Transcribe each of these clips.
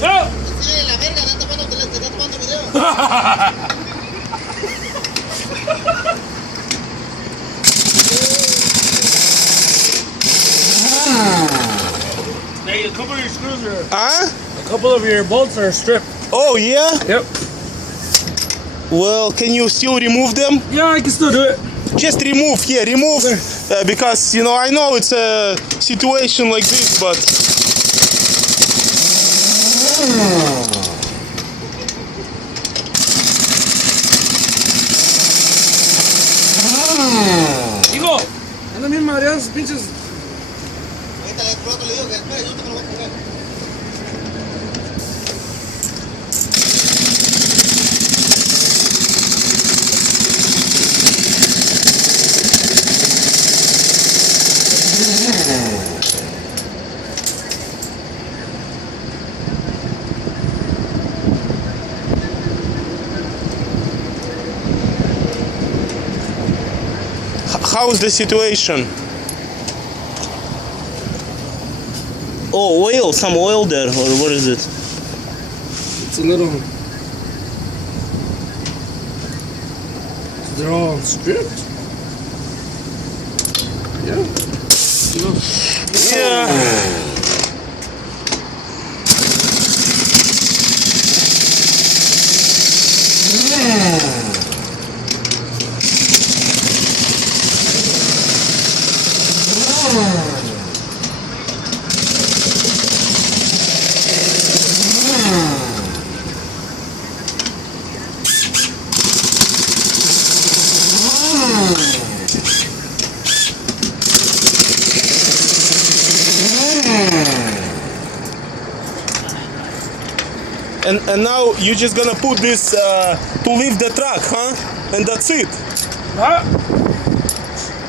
¡No! La verga, te está tomando video. Hey, a couple of your screws are... Huh? A couple of your bolts are stripped. Oh yeah? Yep. Well, can you still remove them? Yeah, I can still do it. Just remove, because, you know, I know it's a situation like this, but... Hijo, anda bien mareado esos pinches. Ahorita le digo que espera, yo te lo voy a poner. How's the situation? Oh, oil, some oil there, or what is it? It's a little... They're all stripped? Yeah. Yeah. And now you're just gonna put this to leave the truck, huh? And that's it. Huh?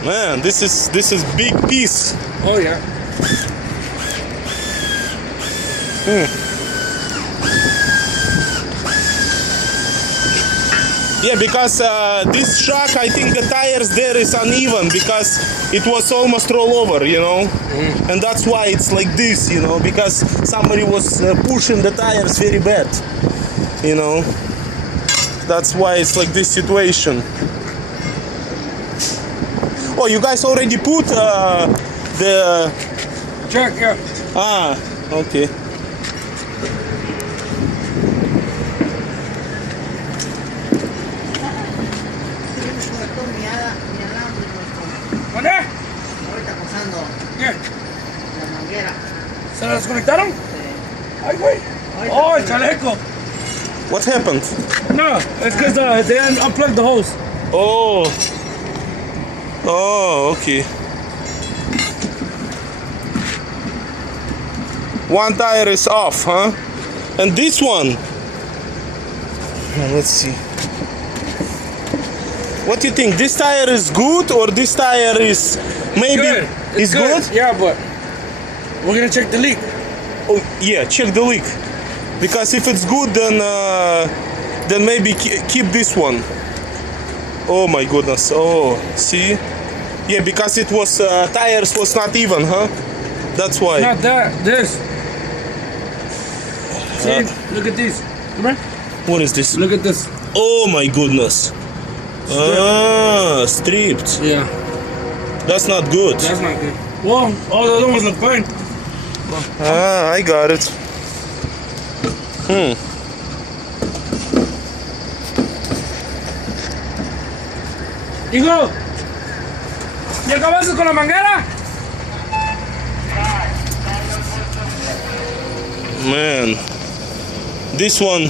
Man, this is big piece. Oh, yeah. Yeah, because this truck, I think the tires there is uneven because it was almost roll over, you know, and that's why it's like this, you know, because somebody was pushing the tires very bad, you know. That's why it's like this situation. Oh, you guys already put the... Check, yeah. Ah, okay. ¿Dónde? Ahorita pasando ¿Qué? la manguera. ¿Se la desconectaron? Sí. Ay, güey. Oh, el chaleco. What happened? No, it's because they unplugged the hose. Oh. Oh, okay. One tire is off, huh? And this one. Let's see. What do you think? This tire is good or this tire is maybe Good. is good? Yeah, but we're gonna check the leak. Oh yeah, check the leak. Because if it's good, then maybe keep this one. Oh my goodness. Oh, see? Yeah, because it was tires was not even, huh? That's why. Not that. This. See? Look at these. Come here. What is this? Look at this. Oh my goodness. Ah, stripped. Yeah. That's not good. That's not good. Well, all the other ones look fine. Ah, I got it. Hijo, ¿y acabaste con la manguera? Man, this one